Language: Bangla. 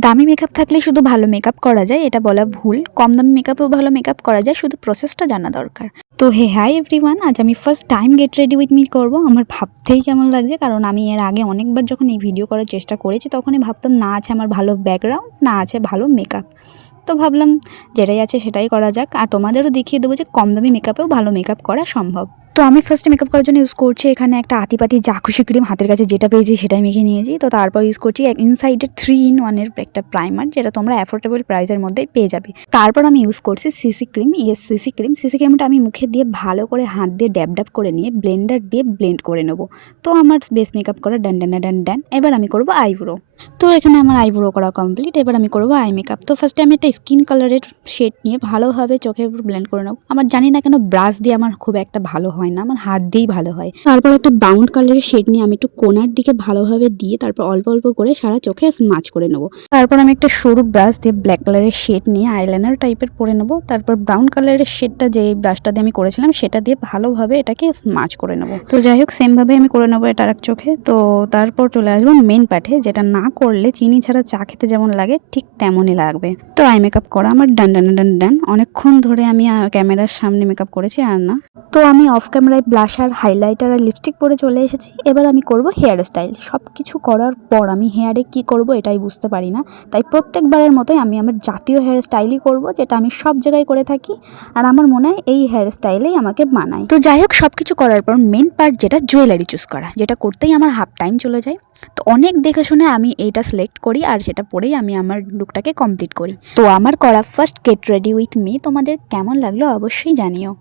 দামি মেকআপ থাকলে শুধু ভালো মেকআপ করা যায় এটা বলা ভুল। কম দামি মেকআপেও ভালো মেকআপ করা যায়, শুধু প্রসেসটা জানা দরকার। তো হাই এভরিওয়ান, আজ আমি first time get ready with me করবো। আমার ভাবতেই কেমন লাগছে, কারণ আমি এর আগে অনেকবার যখন এই ভিডিও করার চেষ্টা করেছি তখনই ভাবতাম না আছে আমার ভালো ব্যাকগ্রাউন্ড, না আছে ভালো মেকআপ। তো ভাবলাম যেটাই আছে সেটাই করা যাক, আর তোমাদেরও দেখিয়ে দেবো যে কম দামি মেকআপেও ভালো মেকআপ করা সম্ভব। তো আমি ফার্স্টে মেকআপ করার জন্য ইউজ করছি এখানে একটা আতিপাতি যা খুশি ক্রিম, হাতের কাছে যেটা পেয়েছি সেটাই মেখে নিয়েছি। তো তারপর ইউজ করছি ইনসাইডের 3-in-1 একটা প্রাইমার, যেটা তোমরা অ্যাফোর্ডেবল প্রাইসের মধ্যেই পেয়ে যাবে। তারপর আমি ইউজ করছি সিসি ক্রিম। সিসি ক্রিমটা আমি মুখে দিয়ে ভালো করে হাত দিয়ে ড্যাব করে নিয়ে ব্লেন্ডার দিয়ে ব্লেন্ড করে নেবো। তো আমার বেস মেকআপ করা ডান। এবার আমি করবো আইব্রো। তো এখানে আমার আইব্রো করা কমপ্লিট। এবার আমি করবো আই মেকআপ। তো ফার্স্টে আমি একটা স্কিন কালারের শেড নিয়ে ভালোভাবে চোখের উপর ব্লেন্ড করে নেবো। আমার জানি না কেন ব্রাশ দিয়ে আমার খুব একটা ভালো হয় না, আমার হাত দিয়েই ভালো হয়। তারপর একটা ব্রাউন কালারের শেড নিয়ে আমি একটু কোনার দিকে ভালোভাবে দিয়ে তারপর অল্প অল্প করে সারা চোখে স্মাচ করে নেবো। তারপর আমি একটা সরু ব্রাশ দিয়ে ব্ল্যাক কালারের শেড নিয়ে আইলাইনার টাইপের পরে নেবো। তারপর ব্রাউন কালারের শেডটা যে ব্রাশটা দিয়ে আমি করেছিলাম সেটা দিয়ে ভালোভাবে এটাকে স্মাচ করে নেবো। তো যাই হোক, সেমভাবে আমি করে নেবো এটা আর এক চোখে। তো তারপর চলে আসবো মেন পার্টে, যেটা না করলে চিনি ছাড়া চা খেতে যেমন লাগে ঠিক তেমনই লাগবে। তো আই মেকআপ করা আমার ডান। অনেকক্ষণ ধরে আমি ক্যামেরার সামনে মেকআপ করেছি আর না। তো আমি অফ ক্যামেরায় ব্লাশার, হাইলাইটার আর লিপস্টিক পরে চলে এসেছি। এবার আমি করব হেয়ার স্টাইল। সব কিছু করার পর আমি হেয়ারে কি করব এটাই বুঝতে পারি না, তাই প্রত্যেকবারের মতোই আমি আমার জাতীয় হেয়ার স্টাইলই করব, যেটা আমি সব জায়গায় করে থাকি আর আমার মনে হয় এই হেয়ার স্টাইলেই আমাকে মানায়। তো যাই হোক, সব কিছু করার পর মেন পার্ট যেটা জুয়েলারি চুজ করা, যেটা করতেই আমার হাফ টাইম চলে যায়। তো অনেক দেখে শুনে আমি এইটা সিলেক্ট করি আর সেটা পরেই আমি আমার লুকটাকে কমপ্লিট করি। তো আমার করা first get ready with me তোমাদের কেমন লাগলো অবশ্যই জানিও।